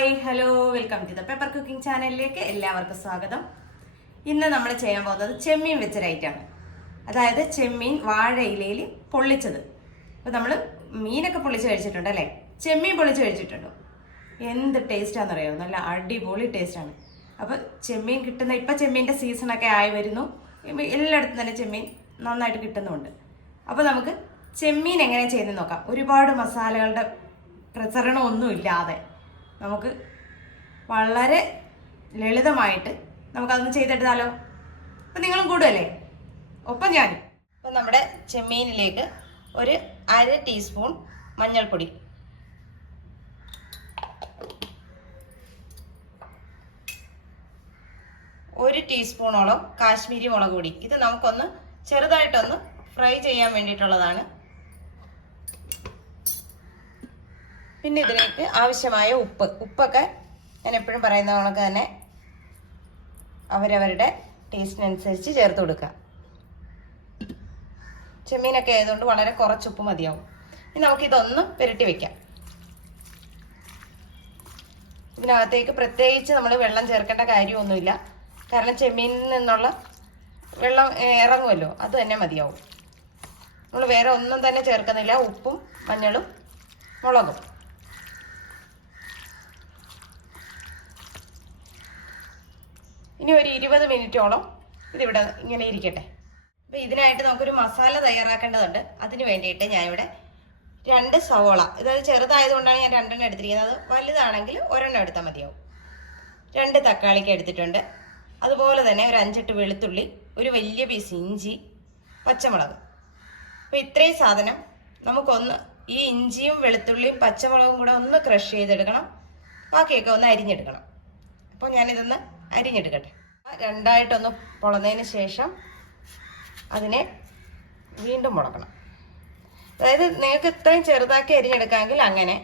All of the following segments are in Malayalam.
Hi hello welcome to the pepper cooking ചാനലിലേക്ക് എല്ലാവർക്കും സ്വാഗതം. ഇന്ന് നമ്മൾ ചെയ്യാൻ പോകുന്നത് ചെമ്മീൻ വെച്ചൊരൈറ്റാണ്. അതായത് ചെമ്മീൻ വാഴയിലയിൽ പൊള്ളിച്ചത്. അപ്പോൾ നമ്മൾ മീനൊക്കെ പൊള്ളിച്ച് കഴിച്ചിട്ടുണ്ട് അല്ലേ? ചെമ്മീൻ പൊള്ളിച്ച് കഴിച്ചിട്ടുണ്ടോ? എന്ത് ടേസ്റ്റാണെന്നറിയാമോ? നല്ല അടിപൊളി ടേസ്റ്റാണ്. അപ്പോൾ ചെമ്മീൻ കിട്ടുന്ന ഇപ്പം ചെമ്മീൻ്റെ സീസണൊക്കെ ആയി വരുന്നു. എല്ലായിടത്തും തന്നെ ചെമ്മീൻ നന്നായിട്ട് കിട്ടുന്നുമുണ്ട്. അപ്പോൾ നമുക്ക് ചെമ്മീൻ എങ്ങനെ ചെയ്യുന്നത് നോക്കാം. ഒരുപാട് മസാലകളുടെ പ്രസരണമൊന്നും ഇല്ലാതെ നമുക്ക് വളരെ ലളിതമായിട്ട് നമുക്കതൊന്ന് ചെയ്തെടുത്താലോ? അപ്പം നിങ്ങളും കൂടുമല്ലേ, ഒപ്പം ഞാനും. അപ്പം നമ്മുടെ ചെമ്മീനിലേക്ക് ഒരു 1/2 ടീസ്പൂൺ മഞ്ഞൾപ്പൊടി, 1 ടീസ്പൂണോളം കാശ്മീരി മുളക് പൊടി. ഇത് നമുക്കൊന്ന് ചെറുതായിട്ടൊന്ന് ഫ്രൈ ചെയ്യാൻ വേണ്ടിയിട്ടുള്ളതാണ്. പിന്നെ ഇതിലേക്ക് ആവശ്യമായ ഉപ്പൊക്കെ ഞാൻ എപ്പോഴും പറയുന്ന കണക്ക് തന്നെ അവരവരുടെ ടേസ്റ്റിനനുസരിച്ച് ചേർത്ത് കൊടുക്കുക. ചെമ്മീനൊക്കെ ആയതുകൊണ്ട് വളരെ കുറച്ച് ഉപ്പ് മതിയാവും. ഇനി നമുക്കിതൊന്ന് പുരട്ടി വെക്കാം. ഇതിനകത്തേക്ക് പ്രത്യേകിച്ച് നമ്മൾ വെള്ളം ചേർക്കേണ്ട കാര്യമൊന്നുമില്ല. കാരണം ചെമ്മീനിൽ നിന്നുള്ള വെള്ളം ഇറങ്ങുമല്ലോ, അത് തന്നെ മതിയാവും. നമ്മൾ വേറെ ഒന്നും തന്നെ ചേർക്കുന്നില്ല. ഉപ്പും മഞ്ഞളും മുളകും. ഇനി ഒരു 20 മിനിറ്റോളം ഇതിവിടെ ഇങ്ങനെ ഇരിക്കട്ടെ. അപ്പോൾ ഇതിനായിട്ട് നമുക്കൊരു മസാല തയ്യാറാക്കേണ്ടതുണ്ട്. അതിന് വേണ്ടിയിട്ട് ഞാനിവിടെ 2 സവോള, അതായത് ചെറുതായതുകൊണ്ടാണ് ഞാൻ 2 എടുത്തിരിക്കുന്നത്. അത് വലുതാണെങ്കിൽ 1 എടുത്താൽ മതിയാവും. 2 തക്കാളിക്ക് എടുത്തിട്ടുണ്ട്. അതുപോലെ തന്നെ ഒരു 5-8 വെളുത്തുള്ളി, ഒരു വലിയ പീസ് ഇഞ്ചി, പച്ചമുളക്. അപ്പോൾ ഇത്രയും സാധനം നമുക്കൊന്ന് ഈ ഇഞ്ചിയും വെളുത്തുള്ളിയും പച്ചമുളകും കൂടെ ഒന്ന് ക്രഷ് ചെയ്തെടുക്കണം. ബാക്കിയൊക്കെ ഒന്ന് അരിഞ്ഞെടുക്കണം. അപ്പോൾ ഞാനിതൊന്ന് അരിഞ്ഞെടുക്കട്ടെ. 2ആയിട്ടൊന്ന് പൊളന്നതിന് ശേഷം അതിനെ വീണ്ടും മുളക്കണം. അതായത് നിങ്ങൾക്ക് ഇത്രയും ചെറുതാക്കി അരിഞ്ഞെടുക്കാമെങ്കിൽ അങ്ങനെ,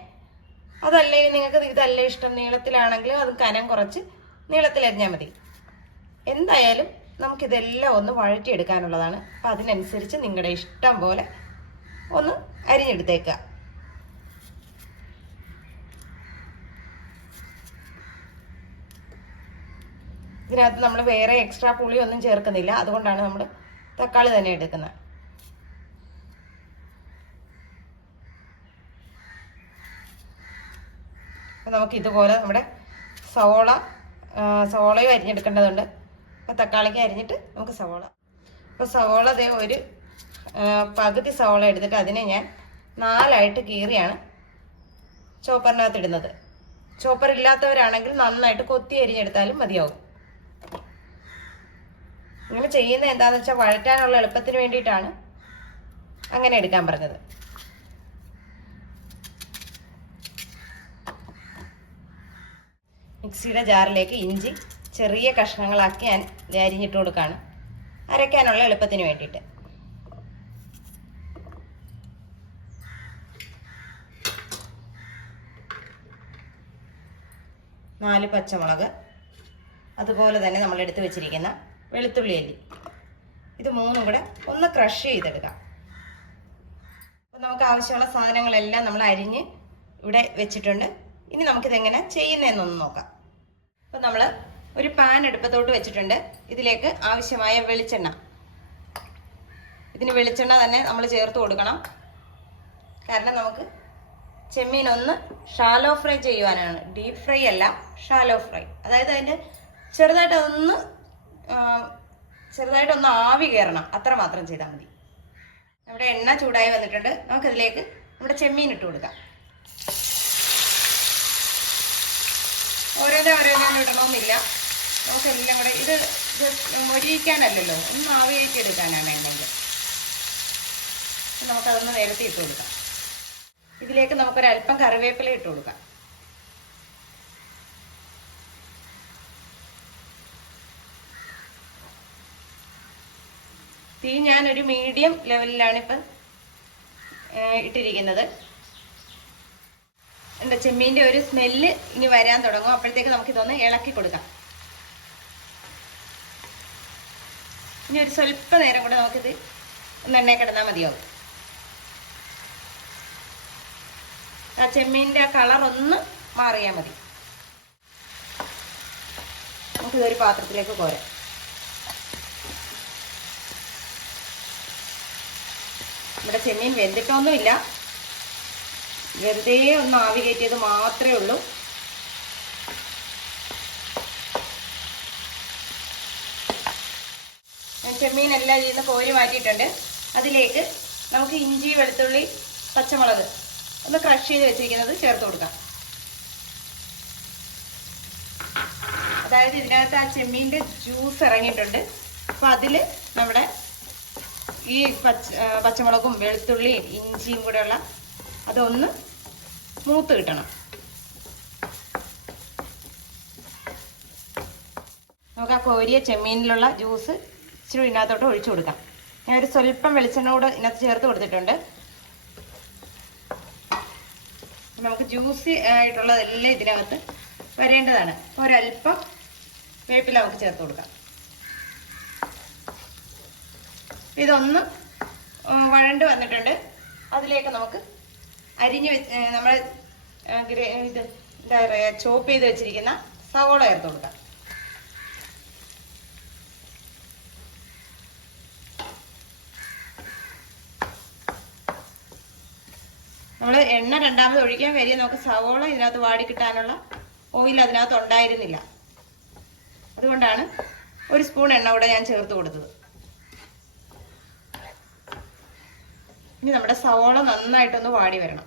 അതല്ലെങ്കിൽ നിങ്ങൾക്ക് ഇതല്ല ഇഷ്ടം, നീളത്തിലാണെങ്കിലും അത് കനം കുറച്ച് നീളത്തിൽ അരിഞ്ഞാൽ മതി. എന്തായാലും നമുക്കിതെല്ലാം ഒന്ന് വഴറ്റിയെടുക്കാനുള്ളതാണ്. അപ്പം അതിനനുസരിച്ച് നിങ്ങളുടെ ഇഷ്ടം പോലെ ഒന്ന് അരിഞ്ഞെടുത്തേക്കുക. ഇതിനകത്ത് നമ്മൾ വേറെ എക്സ്ട്രാ പുളി ഒന്നും ചേർക്കുന്നില്ല. അതുകൊണ്ടാണ് നമ്മൾ തക്കാളി തന്നെ എടുക്കുന്നത്. അപ്പം നമുക്ക് ഇതുപോലെ നമ്മുടെ സവോളയും അരിഞ്ഞെടുക്കേണ്ടതുണ്ട്. അപ്പോൾ തക്കാളിക്ക് അരിഞ്ഞിട്ട് നമുക്ക് സവോള. അപ്പോൾ സവോള അതേ ഒരു പകുതി സവോള എടുത്തിട്ട് അതിനെ ഞാൻ 4ആയിട്ട് കീറിയാണ് ചോപ്പറിനകത്ത് ഇടുന്നത്. ചോപ്പർ ഇല്ലാത്തവരാണെങ്കിൽ നന്നായിട്ട് കൊത്തി അരിഞ്ഞെടുത്താലും മതിയാവും. ഇങ്ങനെ ചെയ്യുന്നത് എന്താണെന്ന് വെച്ചാൽ വഴറ്റാനുള്ള എളുപ്പത്തിന് വേണ്ടിയിട്ടാണ് അങ്ങനെ എടുക്കാൻ പറഞ്ഞത്. മിക്സിയുടെ ജാറിലേക്ക് ഇഞ്ചി ചെറിയ കഷ്ണങ്ങളാക്കി ഞാൻ അരിഞ്ഞിട്ട് കൊടുക്കുകയാണ്, അരയ്ക്കാനുള്ള എളുപ്പത്തിന് വേണ്ടിയിട്ട്. നാല് പച്ചമുളക്, അതുപോലെ തന്നെ നമ്മൾ എടുത്ത് വെച്ചിരിക്കുന്ന വെളുത്തുള്ളി അല്ലി, ഇത് 3ഉം കൂടെ ഒന്ന് ക്രഷ് ചെയ്തെടുക്കാം. അപ്പം നമുക്ക് ആവശ്യമുള്ള സാധനങ്ങളെല്ലാം നമ്മൾ അരിഞ്ഞ് ഇവിടെ വെച്ചിട്ടുണ്ട്. ഇനി നമുക്കിതെങ്ങനെ ചെയ്യുന്നതെന്നൊന്ന് നോക്കാം. അപ്പം നമ്മൾ ഒരു പാൻ അടുപ്പത്തോട്ട് വെച്ചിട്ടുണ്ട്. ഇതിലേക്ക് ആവശ്യമായ വെളിച്ചെണ്ണ, ഇതിന് വെളിച്ചെണ്ണ തന്നെ നമ്മൾ ചേർത്ത് കൊടുക്കണം. കാരണം നമുക്ക് ചെമ്മീൻ ഒന്ന് ഷാലോ ഫ്രൈ ചെയ്യുവാനാണ്, ഡീപ്പ് ഫ്രൈ അല്ല, ഷാലോ ഫ്രൈ. അതായത് അതിൻ്റെ ചെറുതായിട്ടൊന്ന് ആവി കയറണം, അത്ര മാത്രം ചെയ്താൽ മതി. നമ്മുടെ എണ്ണ ചൂടായി വന്നിട്ടുണ്ട്. നമുക്കതിലേക്ക് നമ്മുടെ ചെമ്മീൻ ഇട്ട് കൊടുക്കാം. ഓരോന്നും ഇടണമെന്നില്ല. നമുക്കെല്ലാം കൂടെ ഇത് മൊരിയിക്കാനല്ലല്ലോ, ഒന്ന് ആവിയായിട്ട് എടുക്കാനാണ് എണ്ണയിൽ. നമുക്കതൊന്ന് നേരത്തെ ഇട്ട് കൊടുക്കാം. ഇതിലേക്ക് നമുക്കൊരല്പം കറിവേപ്പില ഇട്ട് കൊടുക്കാം. തീ ഞാനൊരു മീഡിയം ലെവലിലാണ് ഇപ്പം ഇട്ടിരിക്കുന്നത്. എന്താ ചെമ്മീൻ്റെ ഒരു സ്മെല്ല് ഇനി വരാൻ തുടങ്ങും. അപ്പോഴത്തേക്ക് നമുക്കിതൊന്ന് ഇളക്കി കൊടുക്കാം. ഇനി ഒരു സ്വല്പ നേരം കൂടെ നമുക്കിത് ഒന്ന് എണ്ണയിൽ കിടന്നാൽ മതിയാവും. ആ ചെമ്മീൻ്റെ ആ കളർ ഒന്ന് മാറിയാൽ മതി. നമുക്കിതൊരു പാത്രത്തിലേക്ക് കോരാം. നമ്മുടെ ചെമ്മീൻ വെന്തിട്ടൊന്നുമില്ല, വെറുതെ ഒന്ന് ആവി കയറ്റിയത് മാത്രമേ ഉള്ളൂ. ചെമ്മീനെല്ലാം ഇതിൽ നിന്ന് കോരി മാറ്റിയിട്ടുണ്ട്. അതിലേക്ക് നമുക്ക് ഇഞ്ചി, വെളുത്തുള്ളി, പച്ചമുളക് ഒന്ന് ക്രഷ് ചെയ്ത് വെച്ചിരിക്കുന്നത് ചേർത്ത് കൊടുക്കാം. അതായത് ഇതിനകത്ത് ആ ചെമ്മീൻ്റെ ജ്യൂസ് ഇറങ്ങിയിട്ടുണ്ട്. അപ്പോൾ അതിൽ നമ്മുടെ ഈ പച്ചമുളകും വെളുത്തുള്ളിയും ഇഞ്ചിയും കൂടെയുള്ള അതൊന്ന് മൂത്ത് കിട്ടണം. നമുക്ക് ആ കോരിയ ചെമ്മീനിലുള്ള ജ്യൂസ് ഇച്ചിരി ഇതിനകത്തോട്ട് ഒഴിച്ചു കൊടുക്കാം. ഞാൻ ഒരു സ്വല്പം വെളിച്ചെണ്ണ കൂടെ ഇതിനകത്ത് ചേർത്ത് കൊടുത്തിട്ടുണ്ട്. നമുക്ക് ജ്യൂസി ആയിട്ടുള്ളതെല്ലാം ഇതിനകത്ത് വരേണ്ടതാണ്. ഒരല്പം വേപ്പില നമുക്ക് ചേർത്ത് കൊടുക്കാം. ഇതൊന്ന് വഴണ്ട് വന്നിട്ടുണ്ട്. അതിലേക്ക് നമുക്ക് അരിഞ്ഞ് നമ്മൾ ഇത് എന്താ പറയുക, ചോപ്പ് ചെയ്ത് വെച്ചിരിക്കുന്ന സവോള ചേർത്ത് കൊടുക്കാം. നമ്മൾ എണ്ണ രണ്ടാമത് ഒഴിക്കാൻ വരിക നമുക്ക് സവോള ഇതിനകത്ത് വാടി കിട്ടാനുള്ള ഓയിൽ അതിനകത്ത് ഉണ്ടായിരുന്നില്ല. അതുകൊണ്ടാണ് ഒരു സ്പൂൺ എണ്ണ കൂടെ ഞാൻ ചേർത്ത് കൊടുത്തത്. ഇനി നമ്മുടെ സവോള നന്നായിട്ടൊന്ന് വാടി വരണം.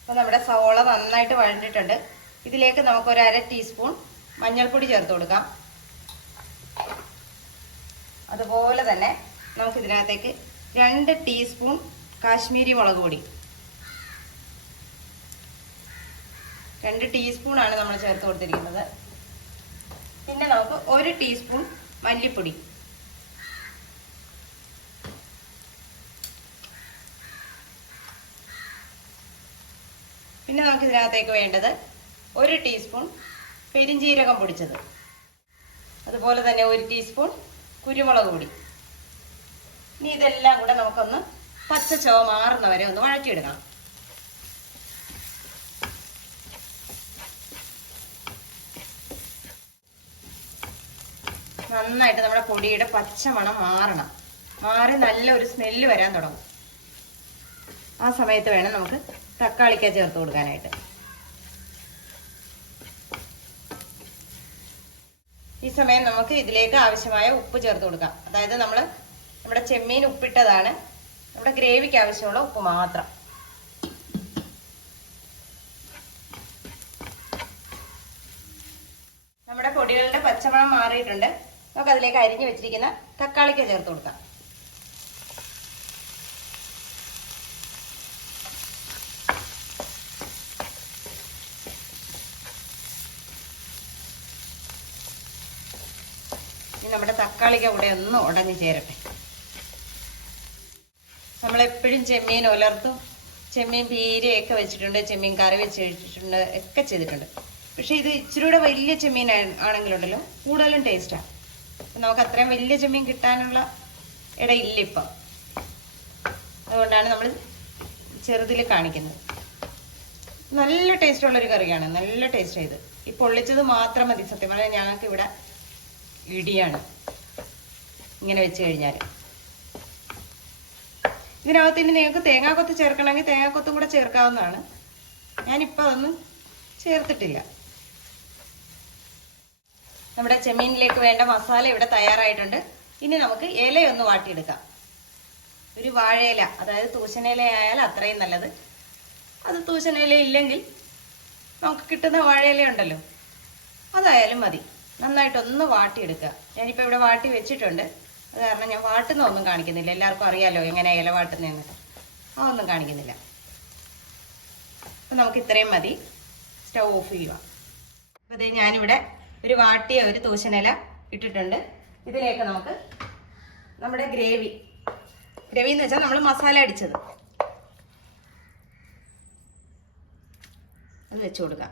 അപ്പോൾ നമ്മുടെ സവോള നന്നായിട്ട് വഴണ്ടിട്ടുണ്ട്. ഇതിലേക്ക് നമുക്കൊരു 1/2 ടീസ്പൂൺ മഞ്ഞൾപ്പൊടി ചേർത്ത് കൊടുക്കാം. അതുപോലെ തന്നെ നമുക്കിതിനകത്തേക്ക് 2 ടീസ്പൂൺ കാശ്മീരി മുളക് പൊടി, 2 ടീസ്പൂണാണ് നമ്മൾ ചേർത്ത് കൊടുത്തിരിക്കുന്നത്. പിന്നെ നമുക്ക് 1 ടീസ്പൂൺ മല്ലിപ്പൊടി, പിന്നെ നമുക്ക് ഇതിനകത്തേക്ക് വേണ്ടത് 1 ടീസ്പൂൺ പെരിഞ്ജീരകം പൊടിച്ചത്, അതുപോലെ തന്നെ 1 ടീസ്പൂൺ കുരുമുളക് പൊടി. ഇനി ഇതെല്ലാം കൂടെ നമുക്കൊന്ന് പച്ച ചുവ മാറുന്നവരെ ഒന്ന് വഴറ്റിയെടുക്കണം. നന്നായിട്ട് നമ്മുടെ പൊടിയുടെ പച്ചമണം മാറി നല്ലൊരു സ്മെല്ല് വരാൻ തുടങ്ങും. ആ സമയത്ത് വേണം നമുക്ക് തക്കാളിക്ക ചേർത്ത് കൊടുക്കാനായിട്ട്. ഈ സമയം നമുക്ക് ഇതിലേക്ക് ആവശ്യമായ ഉപ്പ് ചേർത്ത് കൊടുക്കാം. അതായത് നമ്മുടെ ചെമ്മീൻ ഉപ്പിട്ടതാണ്. നമ്മുടെ ഗ്രേവിക്ക് ആവശ്യമുള്ള ഉപ്പ് മാത്രം. നമ്മുടെ പൊടികളുടെ പച്ചമണം മാറിയിട്ടുണ്ട്. നമുക്ക് അതിലേക്ക് അരിഞ്ഞു വെച്ചിരിക്കുന്ന തക്കാളിക്ക ചേർത്ത് കൊടുക്കാം. ഇനി നമ്മുടെ തക്കാളിക്ക കൂടെ ഒന്ന് ഉടഞ്ഞു ചേരട്ടെ. നമ്മളെപ്പോഴും ചെമ്മീൻ ഉലർത്തും, ചെമ്മീൻ പീരയൊക്കെ വെച്ചിട്ടുണ്ട്, ചെമ്മീൻ കറി വെച്ച് കഴിച്ചിട്ടുണ്ട്, ഒക്കെ ചെയ്തിട്ടുണ്ട്. പക്ഷെ ഇത് ഇച്ചിരി കൂടെ വലിയ ചെമ്മീൻ ആണെങ്കിലുണ്ടല്ലോ കൂടുതലും ടേസ്റ്റാണ്. നമുക്ക് അത്രയും വലിയ ചെമ്മീൻ കിട്ടാനുള്ള ഇടയില്ല ഇപ്പം. അതുകൊണ്ടാണ് നമ്മൾ ചെറുതിൽ കാണിക്കുന്നത്. നല്ല ടേസ്റ്റുള്ളൊരു കറിയാണ്, നല്ല ടേസ്റ്റ് ചെയ്ത്. ഈ പൊള്ളിച്ചത് മാത്രം മതി. സത്യം പറഞ്ഞാൽ ഞങ്ങൾക്ക് ഇവിടെ ഇടിയാണ് ഇങ്ങനെ വെച്ച് കഴിഞ്ഞാൽ. ഇതിനകത്ത് ഇനി നിങ്ങൾക്ക് തേങ്ങാക്കൊത്ത് ചേർക്കണമെങ്കിൽ തേങ്ങാക്കൊത്തും കൂടെ ചേർക്കാവുന്നതാണ്. ഞാനിപ്പോൾ അതൊന്നും ചേർത്തിട്ടില്ല. നമ്മുടെ ചെമ്മീനിലേക്ക് വേണ്ട മസാല ഇവിടെ തയ്യാറായിട്ടുണ്ട്. ഇനി നമുക്ക് ഇലയൊന്ന് വാട്ടിയെടുക്കാം. ഒരു വാഴയില, അതായത് തൂശനില ആയാൽ അത്രയും നല്ലത്. അത് തൂശനില ഇല്ലെങ്കിൽ നമുക്ക് കിട്ടുന്ന വാഴയില ഉണ്ടല്ലോ, അതായാലും മതി. നന്നായിട്ടൊന്ന് വാട്ടിയെടുക്കുക. ഞാനിപ്പോൾ ഇവിടെ വാട്ടി വെച്ചിട്ടുണ്ട്. അത് കാരണം ഞാൻ വാട്ടുന്ന ഒന്നും കാണിക്കുന്നില്ല. എല്ലാവർക്കും അറിയാലോ എങ്ങനെ ഇല വാട്ടുന്നതെന്ന്. അതൊന്നും കാണിക്കുന്നില്ല. അപ്പം നമുക്ക് ഇത്രയും മതി. സ്റ്റൗ ഓഫ് ചെയ്യുക. അപ്പോൾ അതേ ഞാനിവിടെ ഒരു വാട്ടിയ ഒരു തൂശനില ഇട്ടിട്ടുണ്ട്. ഇതിലേക്ക് നമുക്ക് നമ്മുടെ ഗ്രേവി എന്ന് വെച്ചാൽ നമ്മൾ മസാല അടിച്ചത് അത് വെച്ച് കൊടുക്കാം.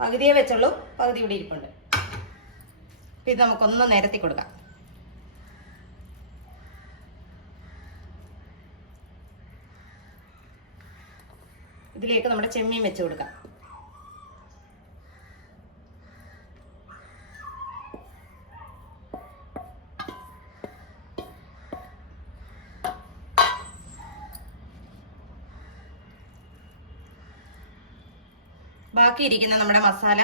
പകുതിയെ വെച്ചുള്ളൂ, പകുതി ഇവിടെ ഇരിപ്പുണ്ട്. അപ്പം ഇത് നമുക്കൊന്ന് നിരത്തി കൊടുക്കാം. ഇതിലേക്ക് നമ്മുടെ ചെമ്മീൻ വെച്ച് കൊടുക്കാം. ബാക്കിയിരിക്കുന്ന നമ്മുടെ മസാല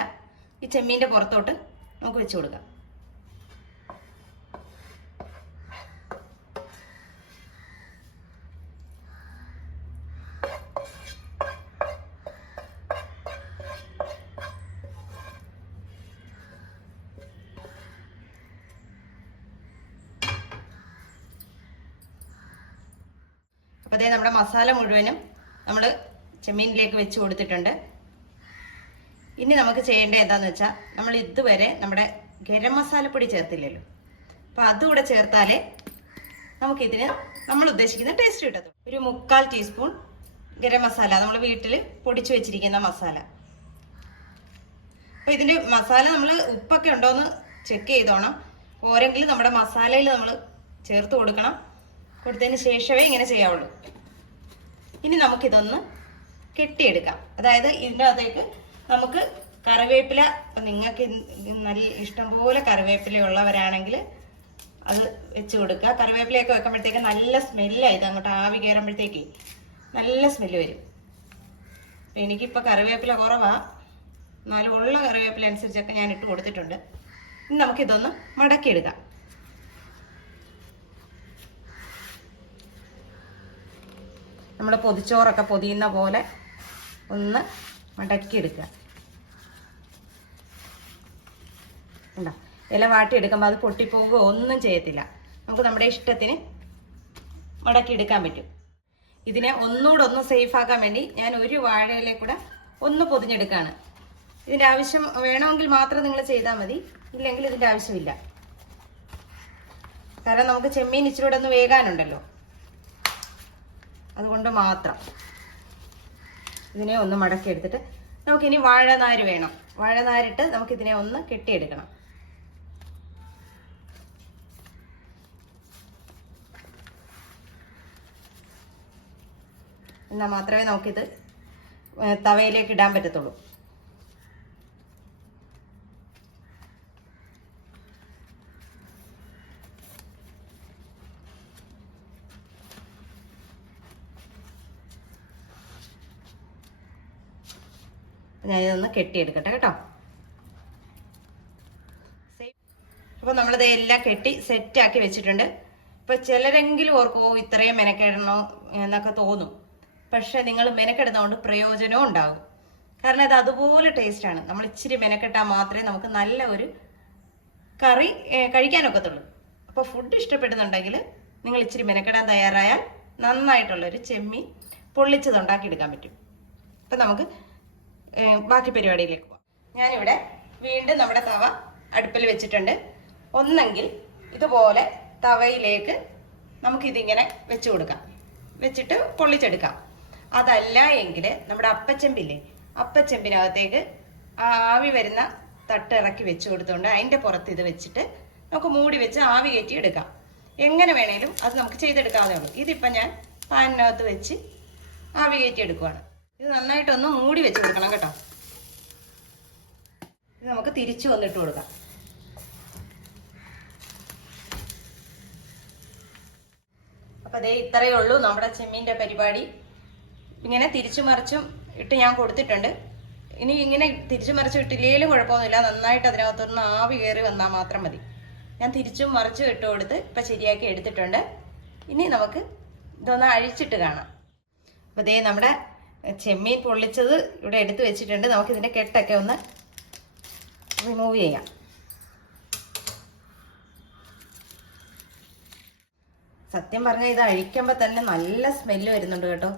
ഈ ചെമ്മീൻ്റെ പുറത്തോട്ട് നമുക്ക് വെച്ച് കൊടുക്കാം. അപ്പോൾ അതേ നമ്മുടെ മസാല മുഴുവനും നമ്മൾ ചെമ്മീനിലേക്ക് വെച്ച് കൊടുത്തിട്ടുണ്ട്. ഇനി നമുക്ക് ചെയ്യേണ്ടത് എന്താണെന്ന് വെച്ചാൽ, നമ്മൾ ഇതുവരെ നമ്മുടെ ഗരം മസാലപ്പൊടി ചേർത്തില്ലല്ലോ. അപ്പോൾ അതുകൂടെ ചേർത്താലേ നമുക്കിതിന് നമ്മൾ ഉദ്ദേശിക്കുന്ന ടേസ്റ്റ് കിട്ടത്തുള്ളൂ. ഒരു 3/4 ടീസ്പൂൺ ഗരം മസാല, നമ്മൾ വീട്ടിൽ പൊടിച്ചു വെച്ചിരിക്കുന്ന മസാല. അപ്പോൾ ഇതിൻ്റെ മസാല നമ്മൾ ഉപ്പൊക്കെ ഉണ്ടോയെന്ന് ചെക്ക് ചെയ്തോണം. പോരെങ്കിൽ നമ്മുടെ മസാലയിൽ നമ്മൾ ചേർത്ത് കൊടുക്കണം. കൊടുത്തതിന് ശേഷമേ ഇങ്ങനെ ചെയ്യാവുള്ളൂ. ഇനി നമുക്കിതൊന്ന് കെട്ടിയെടുക്കാം. അതായത് ഇതിൻ്റെ അകത്തേക്ക് നമുക്ക് കറിവേപ്പില, നിങ്ങൾക്ക് നല്ല ഇഷ്ടംപോലെ കറിവേപ്പില ഉള്ളവരാണെങ്കിൽ അത് വെച്ച് കൊടുക്കുക. കറിവേപ്പിലയൊക്കെ വെക്കുമ്പോഴത്തേക്ക് നല്ല സ്മെല്ലായി, ഇത് അങ്ങോട്ട് ആവി കയറുമ്പോഴത്തേക്ക് നല്ല സ്മെല്ല് വരും. അപ്പം എനിക്കിപ്പോൾ കറിവേപ്പില കുറവാണ്, എന്നാലും ഉള്ള കറിവേപ്പില അനുസരിച്ചൊക്കെ ഞാൻ ഇട്ട് കൊടുത്തിട്ടുണ്ട്. ഇനി നമുക്കിതൊന്ന് മടക്കിയെടുക്കാം. നമ്മൾ പൊതിച്ചോറൊക്കെ പൊതിയുന്ന പോലെ ഒന്ന് മടക്കിയെടുക്കുക. ഉണ്ടോ, ഇല വാട്ടിയെടുക്കുമ്പോൾ അത് പൊട്ടിപ്പോവുകയോ ഒന്നും ചെയ്യത്തില്ല. നമുക്ക് നമ്മുടെ ഇഷ്ടത്തിന് മടക്കിയെടുക്കാൻ പറ്റും. ഇതിനെ ഒന്നുകൂടെ ഒന്ന് സേഫാക്കാൻ വേണ്ടി ഞാൻ ഒരു വാഴയിലെ കൂടെ ഒന്ന് പൊതിഞ്ഞെടുക്കുകയാണ്. ഇതിൻ്റെ ആവശ്യം വേണമെങ്കിൽ മാത്രം നിങ്ങൾ ചെയ്താൽ മതി, ഇല്ലെങ്കിൽ ഇതിൻ്റെ ആവശ്യമില്ല. കാരണം നമുക്ക് ചെമ്മീൻ ഇച്ചിരി കൂടെ ഒന്ന് വേകാനുണ്ടല്ലോ, അതുകൊണ്ട് മാത്രം. ഇതിനെ ഒന്ന് മടക്കി എടുത്തിട്ട് നമുക്കിനി വാഴനാര് വേണം. വാഴനാരിട്ട് നമുക്കിതിനെ ഒന്ന് കെട്ടിയെടുക്കണം. എന്നാൽ മാത്രമേ നമുക്കിത് തവയിലേക്ക് ഇടാൻ പറ്റത്തുള്ളൂ. ഞാനിതൊന്ന് കെട്ടിയെടുക്കട്ടെ കേട്ടോ. അപ്പോൾ നമ്മളിത് എല്ലാം കെട്ടി സെറ്റാക്കി വെച്ചിട്ടുണ്ട്. ഇപ്പം ചിലരെങ്കിലും ഓർക്കുമോ ഇത്രയും മെനക്കെടണോ എന്നൊക്കെ തോന്നും. പക്ഷെ നിങ്ങൾ മെനക്കെടുന്നതുകൊണ്ട് പ്രയോജനവും ഉണ്ടാകും. കാരണം ഇത് അതുപോലെ ടേസ്റ്റാണ്. നമ്മൾ ഇച്ചിരി മെനക്കെട്ടാൽ മാത്രമേ നമുക്ക് നല്ല ഒരു കറി കഴിക്കാനൊക്കത്തുള്ളൂ. അപ്പോൾ ഫുഡ് ഇഷ്ടപ്പെടുന്നുണ്ടെങ്കിൽ നിങ്ങൾ ഇച്ചിരി മെനക്കെടാൻ തയ്യാറായാൽ നന്നായിട്ടുള്ളൊരു ചെമ്മീൻ പൊള്ളിച്ചത് ഉണ്ടാക്കിയെടുക്കാൻ പറ്റും. അപ്പം നമുക്ക് ബാക്കി പരിപാടിയിലേക്ക് പോകാം. ഞാനിവിടെ വീണ്ടും നമ്മുടെ തവ അടുപ്പിൽ വെച്ചിട്ടുണ്ട്. ഒന്നെങ്കിൽ ഇതുപോലെ തവയിലേക്ക് നമുക്കിതിങ്ങനെ വെച്ച് കൊടുക്കാം, വെച്ചിട്ട് പൊള്ളിച്ചെടുക്കാം. അതല്ല എങ്കിൽ നമ്മുടെ അപ്പച്ചെമ്പില്ലേ, അപ്പച്ചെമ്പിനകത്തേക്ക് ആവി വരുന്ന തട്ട് ഇറക്കി വെച്ച് കൊടുത്തുകൊണ്ട് അതിൻ്റെ പുറത്ത് ഇത് വെച്ചിട്ട് നമുക്ക് മൂടി വെച്ച് ആവി കയറ്റി എടുക്കാം. എങ്ങനെ വേണേലും അത് നമുക്ക് ചെയ്തെടുക്കാവുന്നേ ഉള്ളൂ. ഇതിപ്പം ഞാൻ പാനിനകത്ത് വെച്ച് ആവി കയറ്റി എടുക്കുവാണ്. ഇത് നന്നായിട്ടൊന്ന് മൂടി വെച്ച് കൊടുക്കണം കേട്ടോ. ഇത് നമുക്ക് തിരിച്ചു വന്നിട്ട് കൊടുക്കാം. അപ്പം അതേ ഇത്രയേ ഉള്ളൂ നമ്മുടെ ചെമ്മീൻ്റെ പരിപാടി. ഇങ്ങനെ തിരിച്ചു മറിച്ചും ഇട്ട് ഞാൻ കൊടുത്തിട്ടുണ്ട്. ഇനി ഇങ്ങനെ തിരിച്ചു മറിച്ചും ഇട്ടില്ലേലും കുഴപ്പമൊന്നുമില്ല, നന്നായിട്ട് അതിനകത്തൊന്ന് ആവി കയറി വന്നാൽ മാത്രം മതി. ഞാൻ തിരിച്ചും മറിച്ചും ഇട്ട് കൊടുത്ത് ഇപ്പം ശരിയാക്കി എടുത്തിട്ടുണ്ട്. ഇനി നമുക്ക് ഇതൊന്ന് അഴിച്ചിട്ട് കാണാം. അപ്പോൾ ഇതേ നമ്മുടെ ചെമ്മീൻ പൊള്ളിച്ചത് ഇവിടെ എടുത്ത് വെച്ചിട്ടുണ്ട്. നമുക്കിതിൻ്റെ കെട്ടൊക്കെ ഒന്ന് റിമൂവ് ചെയ്യാം. സത്യം പറഞ്ഞാൽ ഇത് അഴിക്കുമ്പോൾ തന്നെ നല്ല സ്മെല്ല് വരുന്നുണ്ട് കേട്ടോ.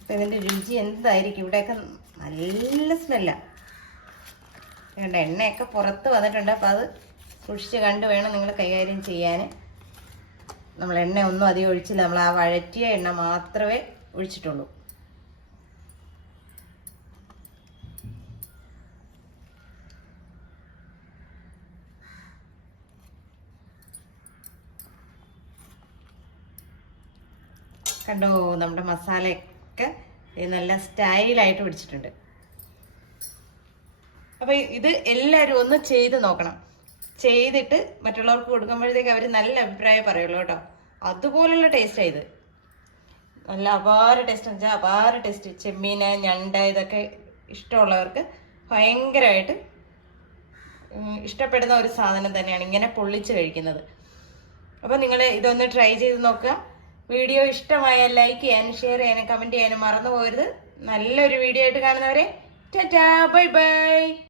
അപ്പം ഇതിൻ്റെ രുചി എന്തായിരിക്കും, ഇവിടെയൊക്കെ നല്ല സ്മെല്ലാണ്. വേണ്ട എണ്ണയൊക്കെ പുറത്ത് വന്നിട്ടുണ്ട്. അപ്പോൾ അത് സൂക്ഷിച്ച് കണ്ട് വേണം നിങ്ങൾ കൈകാര്യം ചെയ്യാൻ. നമ്മൾ എണ്ണ ഒന്നും അധികം ഒഴിച്ചില്ല, നമ്മൾ ആ വഴറ്റിയ എണ്ണ മാത്രമേ ഒഴിച്ചിട്ടുള്ളൂ. കണ്ടോ, നമ്മുടെ മസാലയൊക്കെ നല്ല സ്റ്റൈലായിട്ട് പിടിച്ചിട്ടുണ്ട്. അപ്പോൾ ഇത് എല്ലാവരും ഒന്ന് ചെയ്ത് നോക്കണം. ചെയ്തിട്ട് മറ്റുള്ളവർക്ക് കൊടുക്കുമ്പോഴത്തേക്ക് അവർ നല്ല അഭിപ്രായം പറയുള്ളൂ കേട്ടോ. അതുപോലുള്ള ടേസ്റ്റാണ് ഇത്. നല്ല അപാര ടേസ്റ്റ് എന്ന് വെച്ചാൽ അപാര ടേസ്റ്റ്. ചെമ്മീൻ, ഞണ്ട് ഇതൊക്കെ ഇഷ്ടമുള്ളവർക്ക് ഭയങ്കരമായിട്ട് ഇഷ്ടപ്പെടുന്ന ഒരു സാധനം തന്നെയാണ് ഇങ്ങനെ പൊള്ളിച്ച് കഴിക്കുന്നത്. അപ്പോൾ നിങ്ങൾ ഇതൊന്ന് ട്രൈ ചെയ്ത് നോക്കുക. വീഡിയോ ഇഷ്ടമായാൽ ലൈക്ക് ചെയ്യാനും ഷെയർ ചെയ്യാനും കമൻറ്റ് ചെയ്യാനും മറന്നു പോകരുത്. നല്ലൊരു വീഡിയോ ആയിട്ട് കാണുന്നവരെ ടാറ്റാ, ബൈ ബൈ.